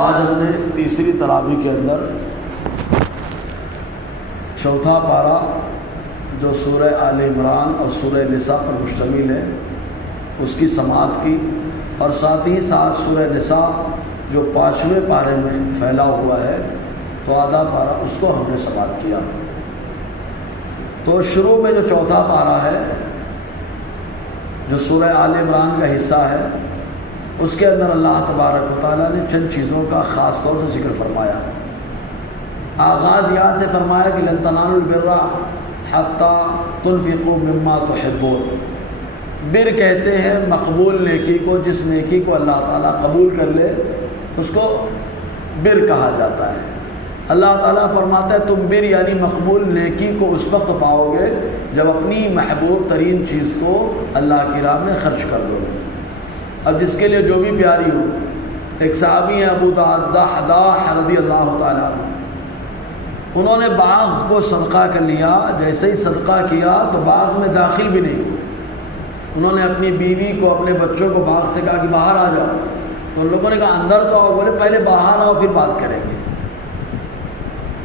آج ہم نے تیسری تراویح کے اندر چوتھا پارہ جو سورہ آل عمران اور سورہ نساء پر مشتمل ہے اس کی سماعت کی، اور ساتھ ہی ساتھ سورہ نساء جو 5ویں پارے میں پھیلا ہوا ہے تو آدھا پارہ اس کو ہم نے سماعت کیا۔ تو شروع میں جو چوتھا پارہ ہے جو سورہ آل عمران کا حصہ ہے اس کے اندر اللہ تبارک و تعالیٰ نے چند چیزوں کا خاص طور سے ذکر فرمایا۔ آغاز یہاں سے فرمایا کہ لن تنالوا البر حتی تنفقوا مما تحبون۔ بر کہتے ہیں مقبول نیکی کو، جس نیکی کو اللہ تعالیٰ قبول کر لے اس کو بر کہا جاتا ہے۔ اللہ تعالیٰ فرماتا ہے تم بر یعنی مقبول نیکی کو اس وقت پاؤ گے جب اپنی محبوب ترین چیز کو اللہ کی راہ میں خرچ کر دو گے۔ اب جس کے لیے جو بھی پیاری ہو، ایک صحابی ہیں ابو دحداح رضی اللہ تعالیٰ عنہ، انہوں نے باغ کو صدقہ کر لیا۔ جیسے ہی صدقہ کیا تو باغ میں داخل بھی نہیں ہوئے۔ انہوں نے اپنی بیوی کو، اپنے بچوں کو باغ سے کہا کہ باہر آ جاؤ، تو ان لوگوں نے کہا اندر تو آؤ، بولے پہلے باہر آؤ پھر بات کریں گے۔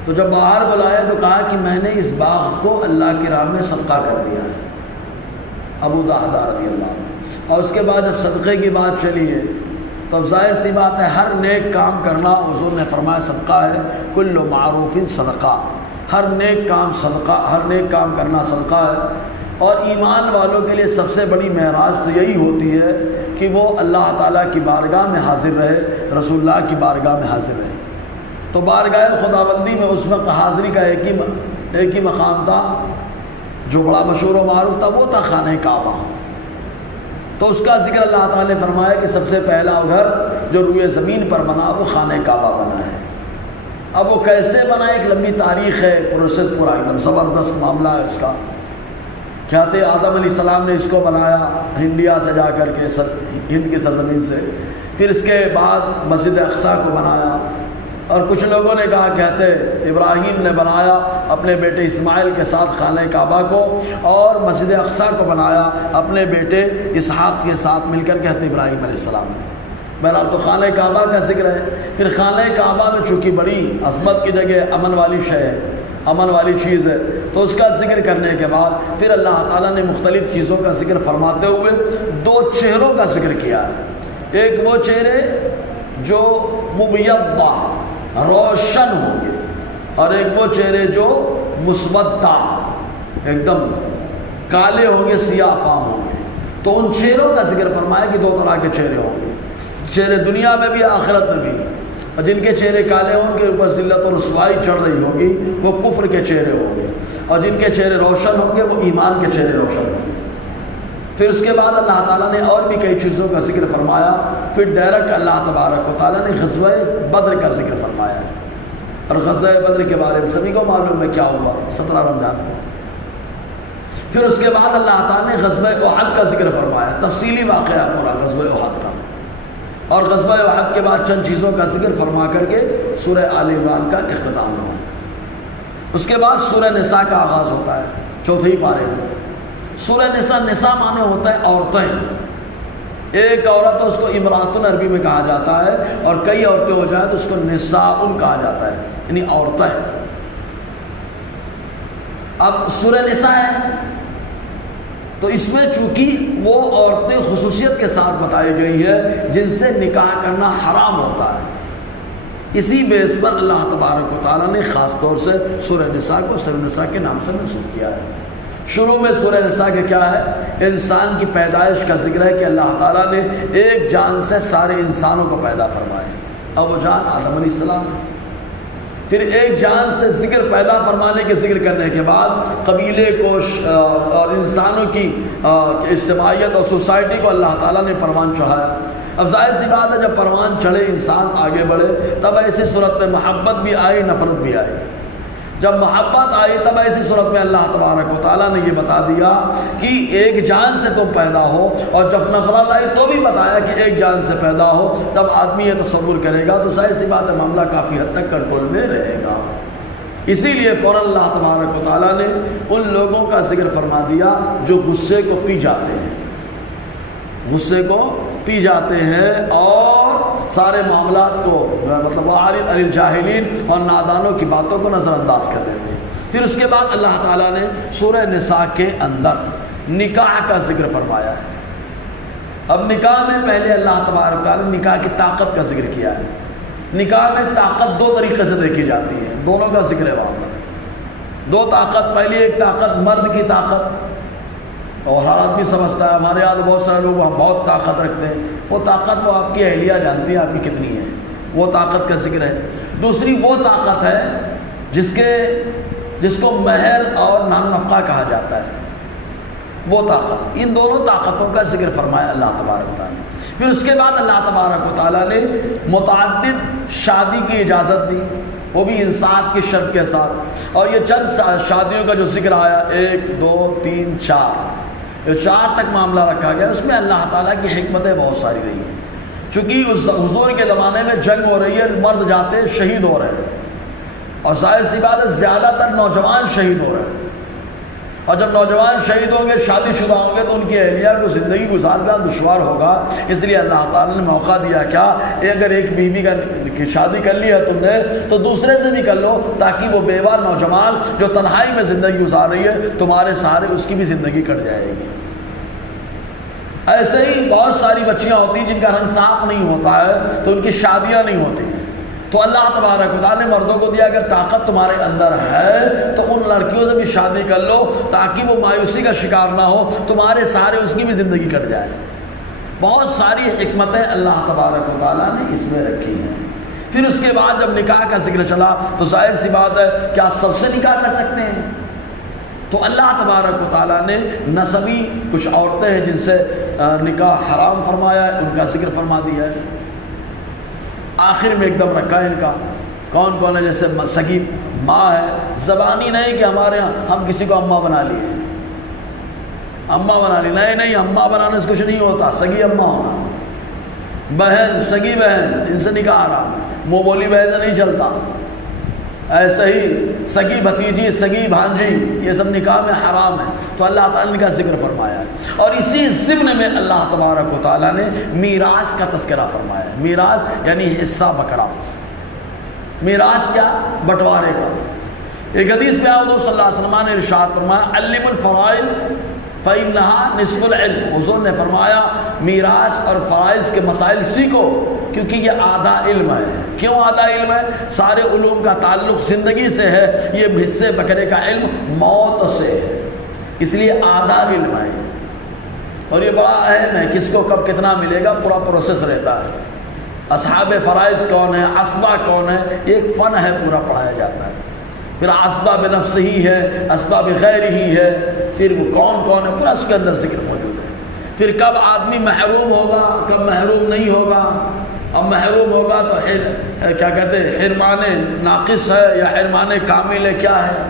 تو جب باہر بلایا تو کہا کہ میں نے اس باغ کو اللہ کی راہ میں صدقہ کر دیا ہے، ابو دحداح رضی اللہ عنہ۔ اور اس کے بعد جب صدقے کی بات چلی ہے تو ظاہر سی بات ہے ہر نیک کام کرنا، حضور نے فرمایا صدقہ ہے، کل معروف صدقہ، ہر نیک کام صدقہ، ہر نیک کام کرنا صدقہ ہے۔ اور ایمان والوں کے لیے سب سے بڑی معراج تو یہی ہوتی ہے کہ وہ اللہ تعالیٰ کی بارگاہ میں حاضر رہے، رسول اللہ کی بارگاہ میں حاضر رہے۔ تو بارگاہ خداوندی میں اس وقت حاضری کا ایک ہی مقام تھا جو بڑا مشہور و معروف تھا، وہ تھا خانہ کعبہ۔ تو اس کا ذکر اللہ تعالیٰ نے فرمایا کہ سب سے پہلا گھر جو روئے زمین پر بنا وہ خانہ کعبہ بنا ہے۔ اب وہ کیسے بنا، ایک لمبی تاریخ ہے، پروسیس پورا ایک دم زبردست معاملہ ہے اس کا۔ کیا تھے آدم علیہ السلام نے اس کو بنایا انڈیا سے جا کر کے، ہند کی سرزمین سے، پھر اس کے بعد مسجد اقصیٰ کو بنایا، اور کچھ لوگوں نے کہا کہتے ابراہیم نے بنایا اپنے بیٹے اسماعیل کے ساتھ خانہ کعبہ کو، اور مسجد اقصیٰ کو بنایا اپنے بیٹے اسحاق کے ساتھ مل کر، کہتے ابراہیم علیہ السلام نے۔ بہرحال تو خانہ کعبہ کا ذکر ہے۔ پھر خانہ کعبہ میں چونکہ بڑی عظمت کی جگہ، امن والی شے ہے، امن والی چیز ہے، تو اس کا ذکر کرنے کے بعد پھر اللہ تعالیٰ نے مختلف چیزوں کا ذکر فرماتے ہوئے دو چہروں کا ذکر کیا ہے۔ ایک وہ چہرے جو مبیضہ روشن ہوں گے، اور ایک وہ چہرے جو مسودہ ایک دم کالے ہوں گے، سیاہ فام ہوں گے۔ تو ان چہروں کا ذکر فرمایا کہ دو طرح کے چہرے ہوں گے، چہرے دنیا میں بھی آخرت میں بھی۔ اور جن کے چہرے کالے ہوں گے اوپر ذلت و رسوائی چڑھ رہی ہوگی، وہ کفر کے چہرے ہوں گے، اور جن کے چہرے روشن ہوں گے وہ ایمان کے چہرے روشن ہوں گے۔ پھر اس کے بعد اللہ تعالیٰ نے اور بھی کئی چیزوں کا ذکر فرمایا۔ پھر ڈائریکٹ اللہ تبارک و تعالیٰ نے غزوہ بدر کا ذکر فرمایا ہے، اور غزوہ بدر کے بارے میں سبھی کو معلوم ہے کیا ہوا، 17 رمضان کو۔ پھر اس کے بعد اللہ تعالیٰ نے غزوہ احد کا ذکر فرمایا، تفصیلی واقعہ پورا غزوہ احد کا۔ اور غزوہ احد کے بعد چند چیزوں کا ذکر فرما کر کے سورہ آل عمران کا اختتام ہوا۔ اس کے بعد سورہ نساء کا آغاز ہوتا ہے چوتھے ہی پارے میں۔ سورہ نساء، نساء معنی ہوتا ہے عورتیں، ایک عورت اس کو امرأۃ عربی میں کہا جاتا ہے، اور کئی عورتیں ہو جائیں تو اس کو نساء کہا جاتا ہے، یعنی عورتیں۔ اب سورہ نساء ہے تو اس میں چونکہ وہ عورتیں خصوصیت کے ساتھ بتائی گئی ہے جن سے نکاح کرنا حرام ہوتا ہے، اسی بیس پر اللہ تبارک و تعالیٰ نے خاص طور سے سورہ نساء کو سورہ نساء کے نام سے منسوب کیا ہے۔ شروع میں سورہ نساء کے کیا ہے، انسان کی پیدائش کا ذکر ہے کہ اللہ تعالیٰ نے ایک جان سے سارے انسانوں کو پیدا فرمایا، اور وہ جان آدم علیہ السلام۔ پھر ایک جان سے ذکر پیدا فرمانے کے ذکر کرنے کے بعد قبیلے کو اور انسانوں کی اجتماعیت اور سوسائٹی کو اللہ تعالیٰ نے پروان چڑھایا۔ اب ظاہر سی بات ہے جب پروان چڑھے، انسان آگے بڑھے، تب ایسی صورت میں محبت بھی آئی، نفرت بھی آئی۔ جب محبت آئی تب ایسی صورت میں اللہ تبارک و تعالیٰ نے یہ بتا دیا کہ ایک جان سے تم پیدا ہو، اور جب نفرت آئی تو بھی بتایا کہ ایک جان سے پیدا ہو، تب آدمی یہ تصور کرے گا تو ظاہر سی بات ہے معاملہ کافی حد تک کنٹرول میں رہے گا۔ اسی لیے فوراً اللہ تبارک و تعالیٰ نے ان لوگوں کا ذکر فرما دیا جو غصے کو پی جاتے ہیں، غصے کو پی جاتے ہیں اور سارے معاملات کو مطلب عارض علی الجاہلین اور نادانوں کی باتوں کو نظر انداز کر دیتے ہیں۔ پھر اس کے بعد اللہ تعالیٰ نے سورہ نساء کے اندر نکاح کا ذکر فرمایا ہے۔ اب نکاح میں پہلے اللہ تبارک تعالیٰ نے نکاح کی طاقت کا ذکر کیا ہے۔ نکاح میں طاقت دو طریقے سے دیکھی جاتی ہے، دونوں کا ذکر ہے وہاں پر۔ دو طاقت، پہلی ایک طاقت مرد کی طاقت، اور ہر آدمی سمجھتا ہے، ہمارے یہاں بہت سارے لوگ وہاں بہت طاقت رکھتے ہیں، وہ طاقت وہ آپ کی اہلیہ جانتی ہے آپ کی کتنی ہے، وہ طاقت کا ذکر ہے۔ دوسری وہ طاقت ہے جس کو مہر اور نان نفقہ کہا جاتا ہے، وہ طاقت۔ ان دونوں طاقتوں کا ذکر فرمایا اللہ تبارک و تعالیٰ نے۔ پھر اس کے بعد اللہ تبارک و تعالیٰ نے متعدد شادی کی اجازت دی، وہ بھی انصاف کی شرط کے ساتھ۔ اور یہ چند شادیوں کا جو ذکر آیا، 1 2 3 4، جو 4 تک معاملہ رکھا گیا، اس میں اللہ تعالیٰ کی حکمتیں بہت ساری رہی ہیں۔ چونکہ اس حضور کے زمانے میں جنگ ہو رہی ہے، مرد جاتے شہید ہو رہے ہیں، اور ظاہر سی بات ہے زیادہ تر نوجوان شہید ہو رہے ہیں، اور جب نوجوان شہید ہوں گے، شادی شدہ ہوں گے، تو ان کی اہلیہ کو زندگی گزارنا دشوار ہوگا۔ اس لیے اللہ تعالیٰ نے موقع دیا کیا، اگر ایک بیوی کی شادی کر لی ہے تم نے، تو دوسرے سے بھی کر لو، تاکہ وہ بیوہ نوجوان جو تنہائی میں زندگی گزار رہی ہے، تمہارے سہارے اس کی بھی زندگی کٹ جائے گی۔ ایسے ہی بہت ساری بچیاں ہوتی ہیں جن کا رنگ صاف نہیں ہوتا ہے، تو ان کی شادیاں نہیں ہوتی ہیں۔ تو اللہ تبارک و تعالیٰ نے مردوں کو دیا، اگر طاقت تمہارے اندر ہے تو ان لڑکیوں سے بھی شادی کر لو، تاکہ وہ مایوسی کا شکار نہ ہو، تمہارے سارے اس کی بھی زندگی کٹ جائے۔ بہت ساری حکمتیں اللہ تبارک و تعالیٰ نے اس میں رکھی ہیں۔ پھر اس کے بعد جب نکاح کا ذکر چلا تو ظاہر سی بات ہے، کیا سب سے نکاح کر سکتے ہیں؟ تو اللہ تبارک و تعالیٰ نے نسبی کچھ عورتیں ہیں جن سے نکاح حرام فرمایا ہے، ان کا ذکر فرما دیا ہے۔ آخر میں ایک دم رکھا ہے ان کا، کون کون ہے؟ جیسے سگی ماں ہے، زبانی نہیں کہ ہمارے یہاں ہم کسی کو اماں بنا لیے، اماں بنا لی، نہیں، اماں بنانے سے کچھ نہیں ہوتا، سگی اماں ہونا۔ بہن، سگی بہن، ان سے نکاح حرام ہے، منہ بولی بہن سے نہیں چلتا۔ ایسے ہی سگی بھتیجی، سگی بھانجی، یہ سب نکاح میں حرام ہے۔ تو اللہ تعالیٰ نے کا ذکر فرمایا ہے۔ اور اسی ضمن میں اللہ تبارک و تعالیٰ نے میراث کا تذکرہ فرمایا ہے۔ میراث یعنی حصہ بکرا، میراث کیا؟ بٹوارے کا۔ ایک حدیث میں حضور صلی اللہ علیہ وسلم نے ارشاد فرمایا، علم الفرائض فإنہا نصف العلم۔ حضور نے فرمایا میراث اور فرائض کے مسائل سیکھو، کیونکہ یہ آدھا علم ہے۔ کیوں آدھا علم ہے؟ سارے علوم کا تعلق زندگی سے ہے، یہ حصے بکرے کا علم موت سے ہے، اس لیے آدھا علم ہے۔ اور یہ بڑا اہم ہے، کس کو کب کتنا ملے گا، پورا پروسیس رہتا ہے۔ اصحاب فرائض کون ہے، عصبہ کون ہے، ایک فن ہے، پورا پڑھایا جاتا ہے۔ پھر عصبہ بنفس ہی ہے، عصبہ بغیر ہی ہے، پھر وہ کون کون ہے، پورا اس کے اندر ذکر موجود ہے۔ پھر کب آدمی محروم ہوگا، کب محروم نہیں ہوگا، اب محروم ہوگا تو کیا کہتے ہیں، حرمان ناقص ہے یا حرمان کامل ہے، کیا ہے،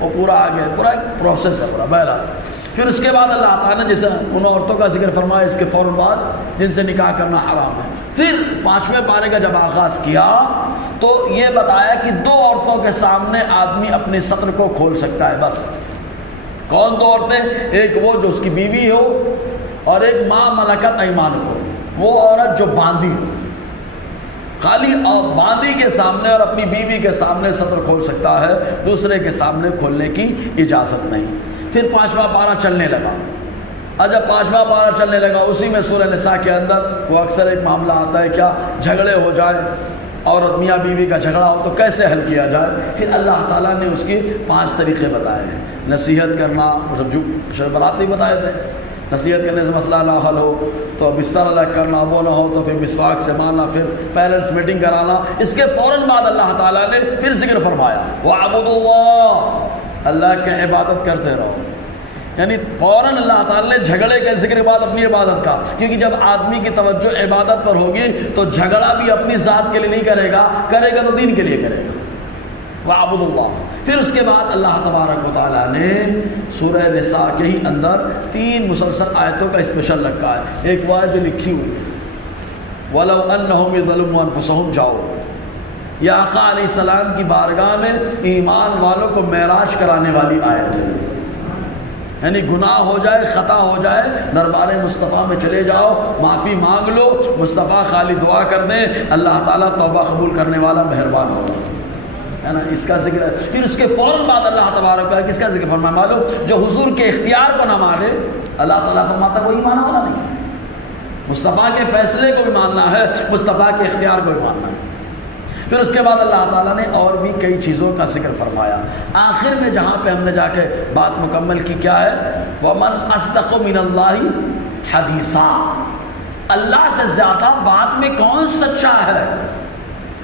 وہ پورا آگے پورا ایک پروسیس ہے پورا بہرحال۔ پھر اس کے بعد اللہ تعالیٰ نے جیسے ان عورتوں کا ذکر فرمایا اس کے فوراً بعد جن سے نکاح کرنا حرام ہے۔ پھر 5ویں پارے کا جب آغاز کیا تو یہ بتایا کہ 2 عورتوں کے سامنے آدمی اپنے سطر کو کھول سکتا ہے بس۔ کون 2 عورتیں؟ ایک وہ جو اس کی بیوی ہو، اور ایک ماں ملکت ایمانکم، وہ عورت جو باندھی ہو۔ خالی باندھی کے سامنے اور اپنی بیوی کے سامنے سطر کھول سکتا ہے، دوسرے کے سامنے کھولنے کی اجازت نہیں۔ پھر 5واں پارہ چلنے لگا، اور جب 5واں پارہ چلنے لگا اسی میں سورہ نساء کے اندر وہ اکثر ایک معاملہ آتا ہے، کیا جھگڑے ہو جائے، عورت میاں بیوی کا جھگڑا ہو تو کیسے حل کیا جائے۔ پھر اللہ تعالیٰ نے اس کی 5 طریقے بتائے ہیں۔ نصیحت کرنا، برات نہیں بتائے تھے، نصیحت کرنے سے مسئلہ نہ حل ہو تو بستر الگ کرنا، وہ نہ ہو تو پھر مسواک سے مارنا، پھر پیرنٹس میٹنگ کرانا۔ اس کے فوراً بعد اللہ تعالیٰ نے پھر ذکر فرمایا، وَاعْبُدُوا اللَّهَ، اللہ کی عبادت کرتے رہو۔ یعنی فوراً اللہ تعالیٰ نے جھگڑے کے ذکر کے بعد اپنی عبادت کا، کیونکہ جب آدمی کی توجہ عبادت پر ہوگی تو جھگڑا بھی اپنی ذات کے لیے نہیں کرے گا تو دین کے لیے کرے گا۔ وَاعْبُدُوا اللَّهَ۔ پھر اس کے بعد اللہ تبارک و تعالیٰ نے سورہ نساء کے ہی اندر 3 مسلسل آیتوں کا اسپیشل رکھا ہے۔ ایک وہ جو لکھی ہوئی وَلَوْ أَنَّهُمْ يَظْلِمُونَ أَنفُسَهُمْ جاؤ، یہ آقا علیہ السلام کی بارگاہ میں ایمان والوں کو معراج کرانے والی آیت ہے۔ یعنی گناہ ہو جائے، خطا ہو جائے، دربار مصطفیٰ میں چلے جاؤ، معافی مانگ لو، مصطفیٰ خالی دعا کر دیں، اللہ تعالیٰ توبہ قبول کرنے والا مہربان ہوگا، ہے نا. اس کا ذکر ہے. پھر اس کے فوراً بعد اللہ تبارک و تعالیٰ کس کا ذکر فرمایا معلوم؟ جو حضور کے اختیار کو نہ مانے، اللہ تعالیٰ فرماتا ہے وہی مانا والا نہیں ہے. مصطفیٰ کے فیصلے کو بھی ماننا ہے، مصطفیٰ کے اختیار کو بھی ماننا ہے. پھر اس کے بعد اللہ تعالیٰ نے اور بھی کئی چیزوں کا ذکر فرمایا. آخر میں جہاں پہ ہم نے جا کے بات مکمل کی کیا ہے؟ وَمَنْ أَصْدَقُ مِنَ اللَّهِ حَدِيثًا، اللہ سے زیادہ بات میں کون سچا ہے؟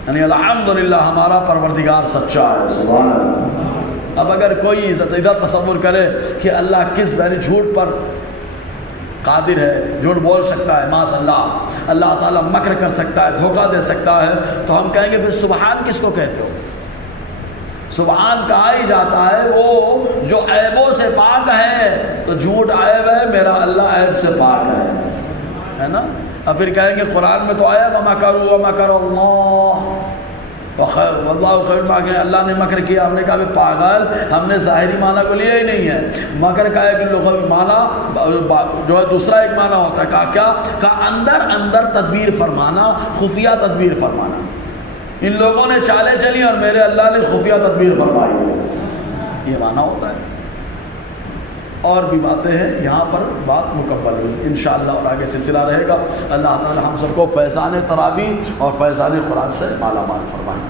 یعنی الحمدللہ ہمارا پروردگار سچا ہے، سبحان اللہ. اب اگر کوئی ادھر تصور کرے کہ اللہ کس یعنی جھوٹ پر قادر ہے، جھوٹ بول سکتا ہے، معاذ اللہ، اللہ تعالیٰ مکر کر سکتا ہے، دھوکہ دے سکتا ہے، تو ہم کہیں گے پھر سبحان کس کو کہتے ہو؟ سبحان کہا ہی جاتا ہے وہ جو عیبوں سے پاک ہے. تو جھوٹ عیب ہے، میرا اللہ عیب سے پاک ہے نا. اور پھر کہیں گے قرآن میں تو آیا وَمَكَرُوا وَمَكَرَ اللَّهُ واللہ خیر الماکرین، اللہ نے مکر کیا. ہم نے کہا پاگل، ہم نے ظاہری معنی کو لیا ہی نہیں ہے. مکر کا ایک لغوی معنی جو ہے دوسرا ایک معنی ہوتا ہے. کہا کیا؟ کہا اندر اندر تدبیر فرمانا، خفیہ تدبیر فرمانا. ان لوگوں نے چالیں چلی اور میرے اللہ نے خفیہ تدبیر فرمائی ہے، یہ معنی ہوتا ہے. اور بھی باتیں ہیں، یہاں پر بات مکمل ہوئی انشاءاللہ، اور آگے سلسلہ رہے گا. اللہ تعالی ہم سب کو فیضان تراویح اور فیضان قرآن سے مالا مال فرمائے.